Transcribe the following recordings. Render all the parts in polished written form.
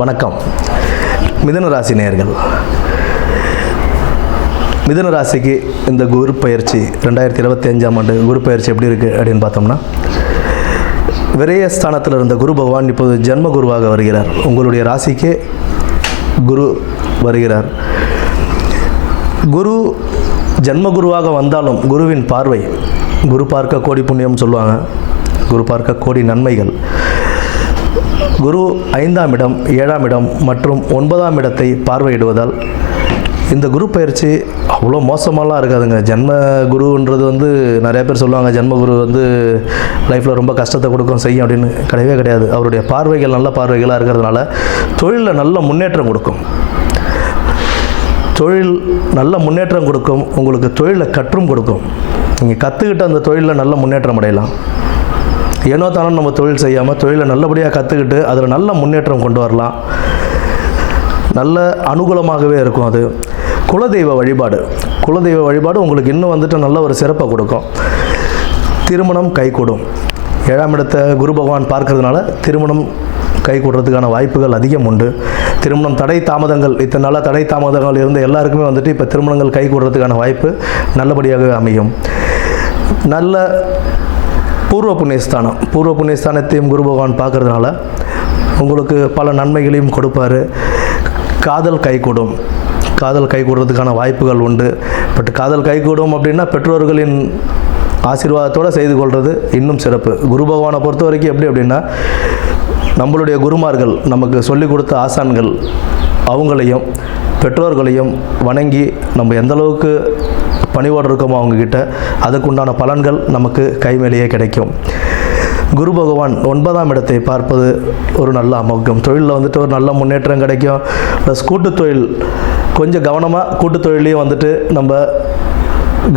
வணக்கம். மிதுன ராசி நேயர்கள், மிதுன ராசிக்கு இந்த குரு பயிற்சி 2025ஆம் ஆண்டு குரு பயிற்சி எப்படி இருக்குது அப்படின்னு பார்த்தோம்னா, விரயஸ்தானத்தில் இருந்த குரு பகவான் இப்போது ஜென்ம குருவாக வருகிறார். உங்களுடைய ராசிக்கே குரு வருகிறார். குரு ஜென்ம குருவாக வந்தாலும் குருவின் பார்வை, குரு பார்க்க கோடி புண்ணியம் சொல்லுவாங்க, குரு பார்க்க கோடி நன்மைகள். குரு 5ஆம் இடம், 7ஆம் இடம் மற்றும் 9ஆம் இடத்தை பார்வையிடுவதால் இந்த குரு பயிற்சி அவ்வளோ மோசமாலாம் இருக்காதுங்க. ஜென்ம குருன்றது நிறைய பேர் சொல்லுவாங்க, ஜென்ம குரு லைஃப்பில் ரொம்ப கஷ்டத்தை கொடுக்கும் செய்யும் அப்படின்னு. கிடையவே கிடையாது. அவருடைய பார்வைகள் நல்ல பார்வைகளாக இருக்கிறதுனால தொழிலில் நல்ல முன்னேற்றம் கொடுக்கும். தொழில் நல்ல முன்னேற்றம் கொடுக்கும். உங்களுக்கு தொழிலை கற்றும் கொடுக்கும். நீங்கள் கற்றுக்கிட்ட அந்த தொழிலில் நல்ல முன்னேற்றம் அடையலாம். ஏனோ தானோ நம்ம தொழில் செய்யாமல் தொழிலை நல்லபடியாக கற்றுக்கிட்டு அதில் நல்ல முன்னேற்றம் கொண்டு வரலாம். நல்ல அனுகூலமாகவே இருக்கும். அது குலதெய்வ வழிபாடு. குலதெய்வ வழிபாடு உங்களுக்கு இன்னும் நல்ல ஒரு சிறப்பை கொடுக்கும். திருமணம் கைகூடும். 7ஆம் இடத்தை குரு பகவான் பார்க்கறதுனால திருமணம் கைகூடுறதுக்கான வாய்ப்புகள் அதிகம் உண்டு. திருமணம் தடை தாமதங்கள், இத்தனை நாளாக தடை தாமதங்கள் இருந்த எல்லாருக்குமே இப்போ திருமணங்கள் கைகூடுறதுக்கான வாய்ப்பு நல்லபடியாகவே அமையும். நல்ல பூர்வ புண்ணியஸ்தானம், பூர்வ புண்ணியஸ்தானத்தையும் குரு பகவான் பார்க்கறதுனால உங்களுக்கு பல நன்மைகளையும் கொடுப்பார். காதல் கைகூடும். காதல் கைகூடுறதுக்கான வாய்ப்புகள் உண்டு. பட் காதல் கைகூடும் அப்படின்னா பெற்றோர்களின் ஆசீர்வாதத்தோடு செய்து கொள்வது இன்னும் சிறப்பு. குரு பகவானை பொறுத்த வரைக்கும் எப்படி அப்படின்னா, நம்மளுடைய குருமார்கள், நமக்கு சொல்லிக் கொடுத்த ஆசான்கள், அவங்களையும் பெற்றோர்களையும் வணங்கி நம்ம எந்த அளவுக்கு பணிவோடு இருக்கோமோ அவங்கக்கிட்ட அதுக்குண்டான பலன்கள் நமக்கு கைமேலேயே கிடைக்கும். குரு பகவான் 9ஆம் இடத்தை பார்ப்பது ஒரு நல்ல அமோகம். தொழிலில் ஒரு நல்ல முன்னேற்றம் கிடைக்கும். ப்ளஸ் கூட்டு தொழில் கொஞ்சம் கவனமாக, கூட்டு தொழிலையும் நம்ம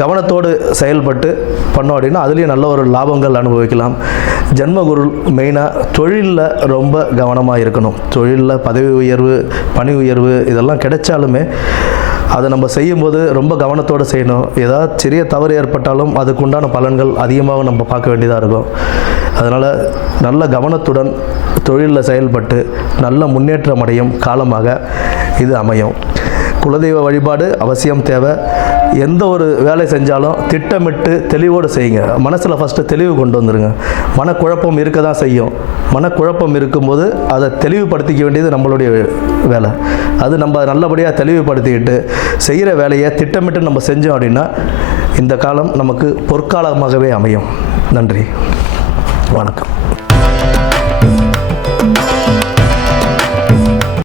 கவனத்தோடு செயல்பட்டு பண்ணோம் அப்படின்னா அதுலேயும் நல்ல ஒரு லாபங்கள் அனுபவிக்கலாம். ஜென்மகுரு மெயினாக தொழிலில் ரொம்ப கவனமாக இருக்கணும். தொழிலில் பதவி உயர்வு, பணி உயர்வு இதெல்லாம் கிடைச்சாலுமே அதை நம்ம செய்யும்போது ரொம்ப கவனத்தோடு செய்யணும். ஏதாவது சிறிய தவறு ஏற்பட்டாலும் அதுக்குண்டான பலன்கள் அதிகமாக நம்ம பார்க்க வேண்டியதாக இருக்கும். அதனால் நல்ல கவனத்துடன் தொழிலில் செயல்பட்டு நல்ல முன்னேற்றம் அடையும் காலமாக இது அமையும். குலதெய்வ வழிபாடு அவசியம் தேவை. எந்த ஒரு வேலை செஞ்சாலும் திட்டமிட்டு தெளிவோடு செய்யுங்க. மனசில் ஃபஸ்ட்டு தெளிவு கொண்டு வந்துடுங்க. மனக்குழப்பம் இருக்க தான் செய்யும். மனக்குழப்பம் இருக்கும்போது அதை தெளிவுபடுத்திக்க வேண்டியது நம்மளுடைய வேலை. அது நம்ம நல்லபடியாக தெளிவுபடுத்திக்கிட்டு செய்கிற வேலையை திட்டமிட்டு நம்ம செஞ்சோம் அப்படின்னா இந்த காலம் நமக்கு பொற்காலமாகவே அமையும். நன்றி, வணக்கம்.